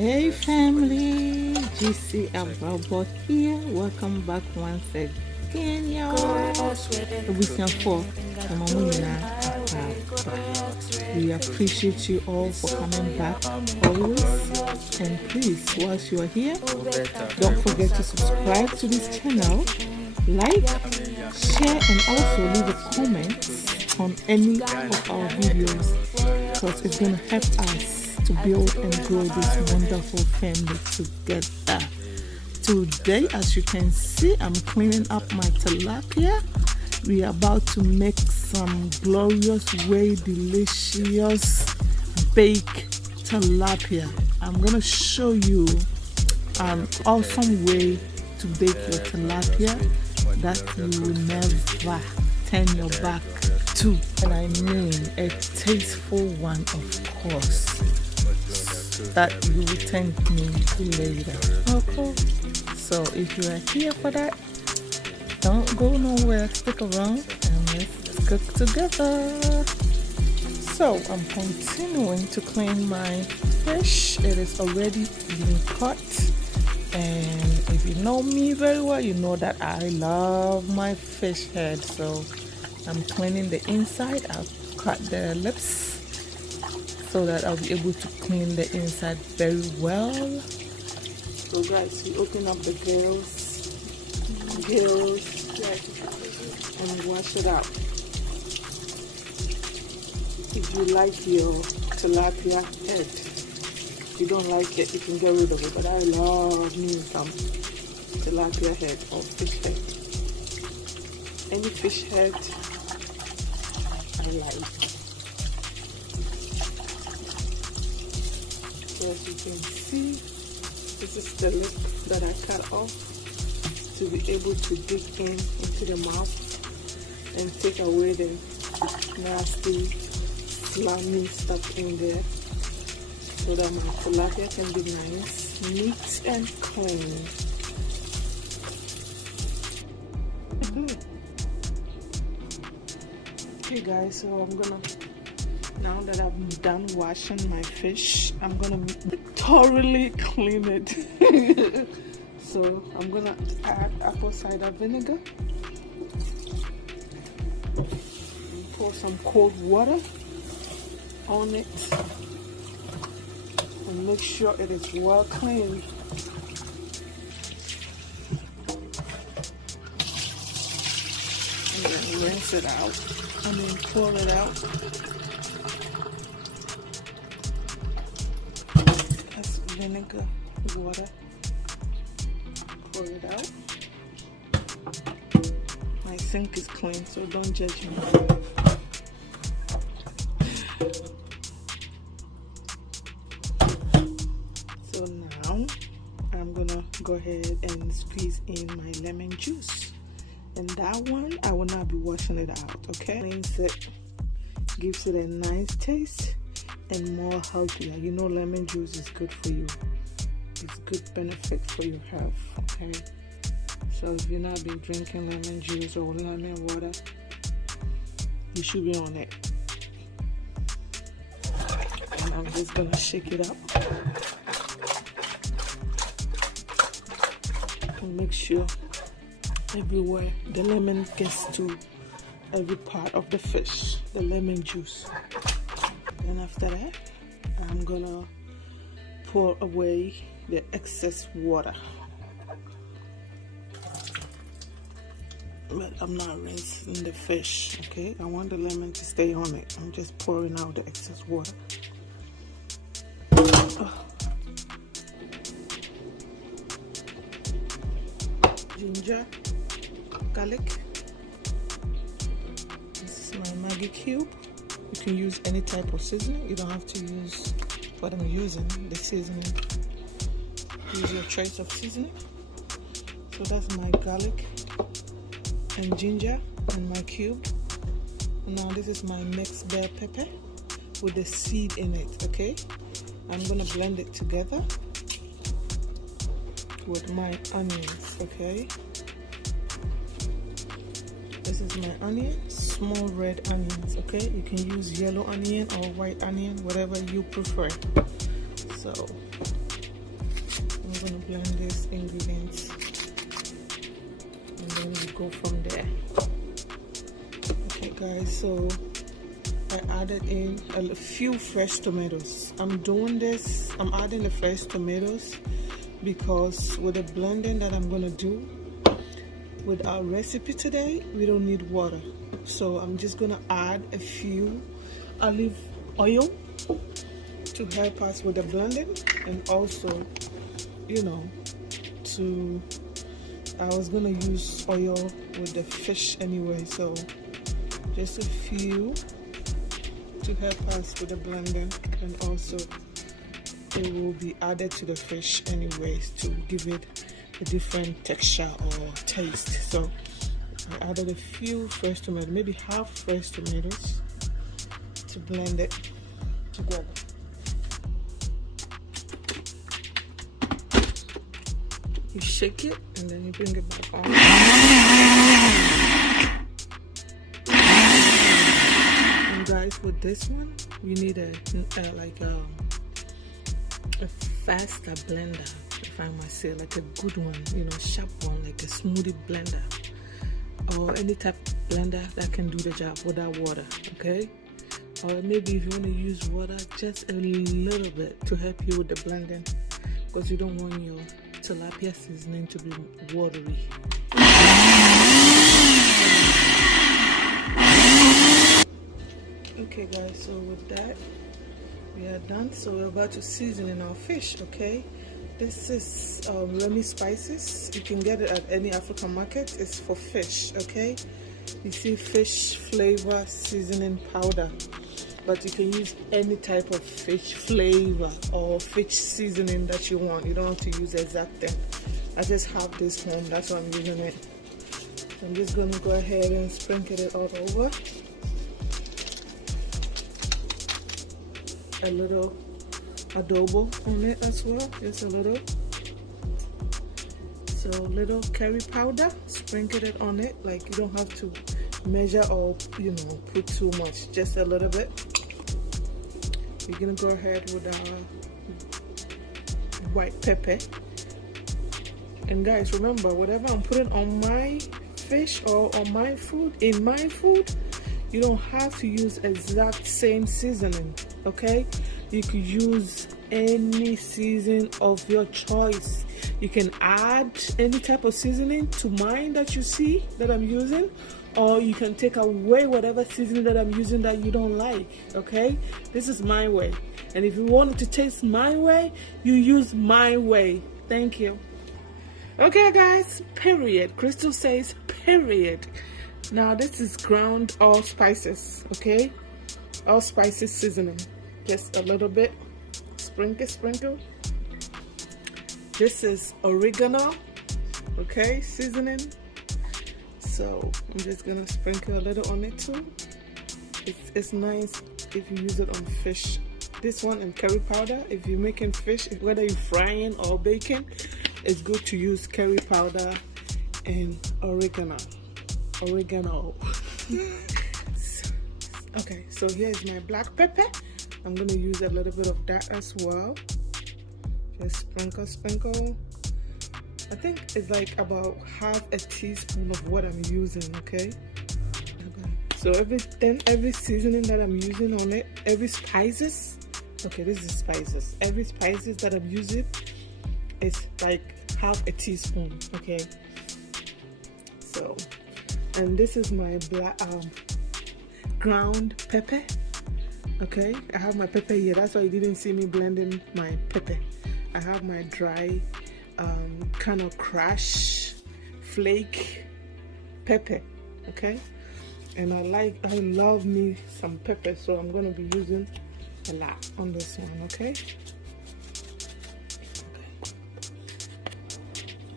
Hey family, Gee-Cee Abrabo here. Welcome back once again, y'all. ABUSUAFOO, we appreciate you all for coming back always. And please, whilst you are here, don't forget to subscribe to this channel, like, share, and also leave a comment on any of our videos, because it's going to help us to build and grow this wonderful family together. Today, as you can see, I'm cleaning up my tilapia. We are about to make some glorious way delicious baked tilapia. I'm going to show you an awesome way to bake your tilapia that you will never turn your back to. And I mean a tasteful one, of course, that you will thank me later. Okay, so if you are here for that, don't go nowhere, stick around and let's cook together. So I'm continuing to clean my fish. It is already been cut, and if you know me very well, you know that I love my fish head. So I'm cleaning the inside. I've cut the lips so that I'll be able to clean the inside very well. So guys, we open up the gills and wash it out. If you like your tilapia head, if you don't like it, you can get rid of it, but I love me some tilapia head or fish head. Any fish head I like. So as you can see, this is the lip that I cut off to be able to dig into the mouth and take away the nasty, slimy stuff in there, so that my tilapia can be nice, neat and clean. Okay guys, so I'm gonna, now that I'm done washing my fish, I'm gonna thoroughly clean it. So I'm gonna add apple cider vinegar, pour some cold water on it, and make sure it is well cleaned. And then rinse it out. Pour it out. That's vinegar, water. Pour it out. My sink is clean, so don't judge me. So now I'm gonna go ahead and squeeze in my lemon juice. And that one, I will not be washing it out, okay? Cleans it, gives it a nice taste and more healthier. You know, lemon juice is good for you. It's good benefit for your health, okay? So if you've not been drinking lemon juice or lemon water, you should be on it. And I'm just gonna shake it up and make sure everywhere the lemon gets to every part of the fish, the lemon juice. And after that, I'm gonna pour away the excess water, but I'm not rinsing the fish, okay? I want the lemon to stay on it. I'm just pouring out the excess water. Ginger, garlic. This is my Maggi cube. You can use any type of seasoning. You don't have to use what I'm using, the seasoning. Use your choice of seasoning. So that's my garlic and ginger and my cube. And now this is my mixed bell pepper with the seed in it, okay? I'm gonna blend it together with my onions, okay? This is my onions, small red onions, okay? You can use yellow onion or white onion, whatever you prefer. So I'm gonna blend these ingredients and then we go from there. Okay guys, so I added in a few fresh tomatoes. I'm adding the fresh tomatoes because with the blending that I'm gonna do with our recipe today, we don't need water. So I'm just gonna add a few olive oil to help us with the blending, and also, you know, I was gonna use oil with the fish anyway, so just a few to help us with the blending, and also it will be added to the fish anyways to give it a different texture or taste. So I added a few fresh tomatoes, maybe half fresh tomatoes, to blend it together. You shake it and then you bring it back on. And guys, with this one, you need a faster blender, if I must say, like a good one, you know, sharp one, like a smoothie blender, or any type of blender that can do the job without water, okay? Or maybe if you want to use water, just a little bit to help you with the blending, because you don't want your tilapia seasoning to be watery. Okay guys, so with that we are done. So we're about to season in our fish. Okay, this is Remy spices. You can get it at any African market. It's for fish. Okay, you see fish flavor seasoning powder, but you can use any type of fish flavor or fish seasoning that you want. You don't have to use the exact thing. I just have this one, that's why I'm using it. So I'm just going to go ahead and sprinkle it all over. A little adobo on it as well, just a little. So a little curry powder, sprinkle it on it. Like, you don't have to measure or, you know, put too much, just a little bit. We're gonna go ahead with our white pepper. And guys, remember, whatever I'm putting on my fish or on my food, in my food, you don't have to use exact same seasoning, okay? You could use any season of your choice. You can add any type of seasoning to mine that you see that I'm using, or you can take away whatever seasoning that I'm using that you don't like, okay? This is my way. And if you want it to taste my way, you use my way. Thank you. Okay guys, period. Crystal says period. Now this is ground allspices, okay? Allspices seasoning. Just a little bit. Sprinkle, sprinkle. This is oregano, okay? Seasoning. So I'm just gonna sprinkle a little on it too. It's nice if you use it on fish. This one and curry powder. If you're making fish, whether you're frying or baking, it's good to use curry powder and oregano. Okay, so here's my black pepper. I'm gonna use a little bit of that as well. Just sprinkle, sprinkle. I think it's like about half a teaspoon of what I'm using, okay? So every seasoning that I'm using on it, every spices, okay, this is spices. Every spices that I'm using is like half a teaspoon, okay? So, and this is my black ground pepper, okay? I have my pepper here. That's why you didn't see me blending my pepper. I have my dry kind of crush flake pepper, okay? And I love me some pepper, so I'm gonna be using a lot on this one, okay?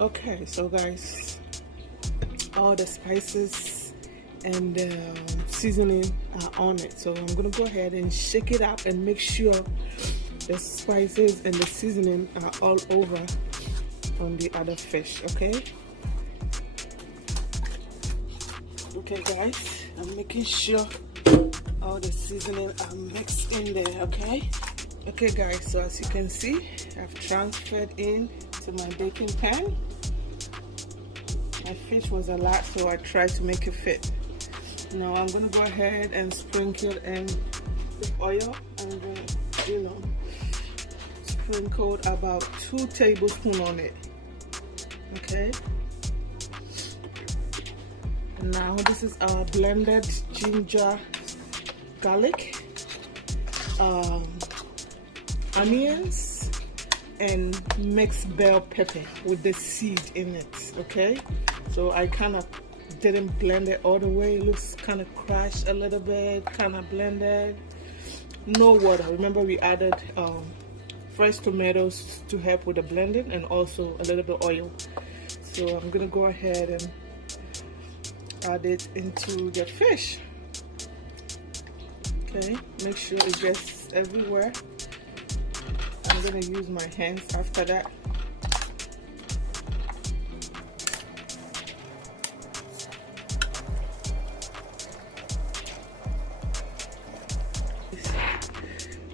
Okay, so guys, all the spices and the seasoning are on it, so I'm gonna go ahead and shake it up and make sure the spices and the seasoning are all over on the other fish, okay? Okay guys, I'm making sure all the seasoning are mixed in there, okay? Okay guys, so as you can see, I've transferred in to my baking pan. My fish was a lot, so I tried to make it fit. Now I'm gonna go ahead and sprinkle in with oil. I'm gonna, sprinkle about 2 tablespoons on it. Okay. Now this is our blended ginger, garlic, onions, and mixed bell pepper with the seed in it. Okay, so I kind of didn't blend it all the way. It looks kind of crushed a little bit, kind of blended. No water. Remember, we added fresh tomatoes to help with the blending, and also a little bit of oil. So I'm gonna go ahead and add it into the fish. Okay, make sure it gets everywhere. I'm gonna use my hands after that.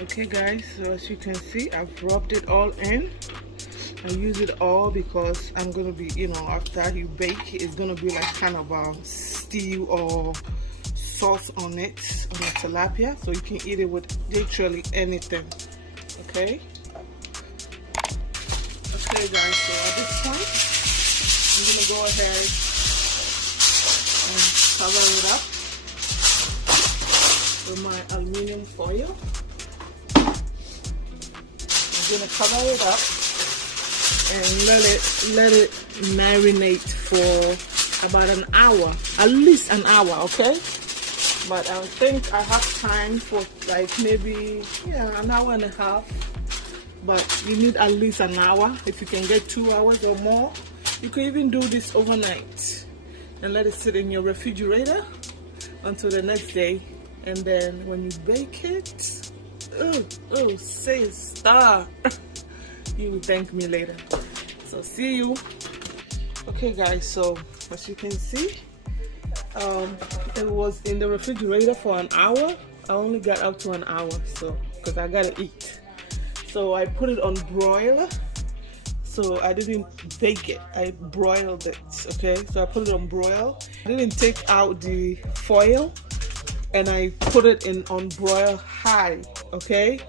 Okay guys, so as you can see, I've rubbed it all in. I use it all because I'm gonna be, after you bake, it's gonna be like kind of a stew or sauce on it, on the tilapia, so you can eat it with literally anything. Okay. Okay guys, so at this point, I'm gonna go ahead and cover it up with my aluminum foil. I'm gonna cover it up and let it marinate for about an hour, at least an hour. Okay, but I think I have time for like maybe an hour and a half, but you need at least an hour. If you can get 2 hours or more, you can even do this overnight and let it sit in your refrigerator until the next day, and then when you bake it, say star. You will thank me later. So see you. Okay guys, so as you can see, it was in the refrigerator for an hour. I only got up to an hour, so because I gotta eat. So I put it on broil. So I didn't bake it, I broiled it. Okay, so I put it on broil. I didn't take out the foil, and I put it on broil high. Okay,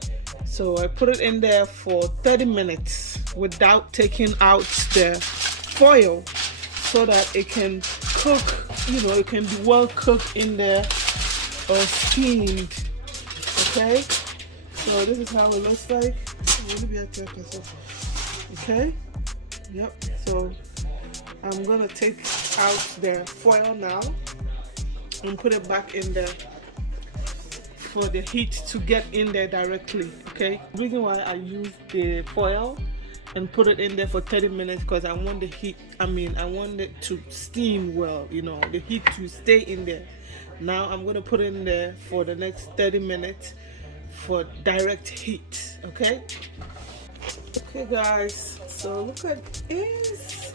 so I put it in there for 30 minutes without taking out the foil, so that it can cook, it can be well cooked in there or steamed. Okay, so this is how it looks like. Okay, yep, so I'm gonna take out the foil now and put it back in there for the heat to get in there directly. Okay, the reason why I use the foil and put it in there for 30 minutes because I want the heat, I want it to steam well, the heat to stay in there. Now I'm gonna put it in there for the next 30 minutes for direct heat. Okay guys, so look at this.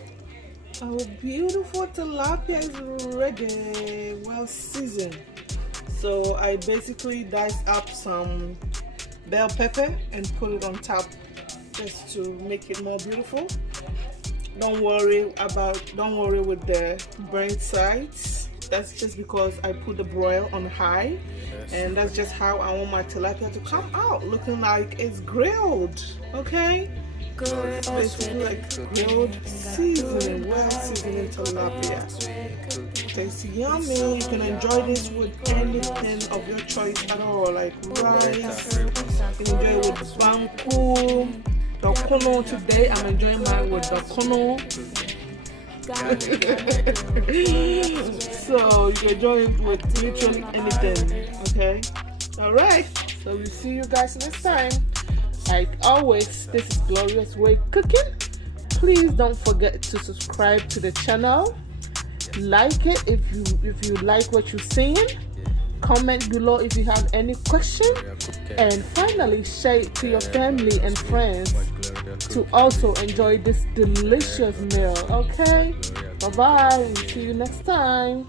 Our beautiful tilapia is ready, well seasoned. So I basically diced up some bell pepper and put it on top just to make it more beautiful. Don't worry with the burnt sides. That's just because I put the broil on high, and that's just how I want my tilapia to come out, looking like it's grilled. Okay, it's basically like grilled seasoning, well seasoned tilapia. Tasty, yummy. You can enjoy this with anything of your choice at all, like rice. You can enjoy it with banku, dokono. Today I'm enjoying mine with dokono. So you can enjoy it with literally anything. Okay, all right, so we'll see you guys next time. Like always, this is Glorious Way Cooking. Please don't forget to subscribe to the channel. Like it if you like what you're seeing. Comment below if you have any question, and finally share it to your family and friends to also enjoy this delicious meal. Okay, bye bye, and see you next time.